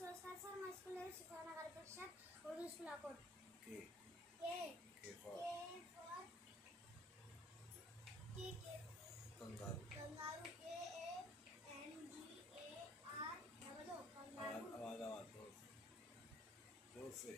नमस्कार सर, मैं स्कूल शिक्षा नगर परिषद उर्दू स्कूल आकोट। के फॉर कंगारू। कंगारू KANGAR आवाज जोर से।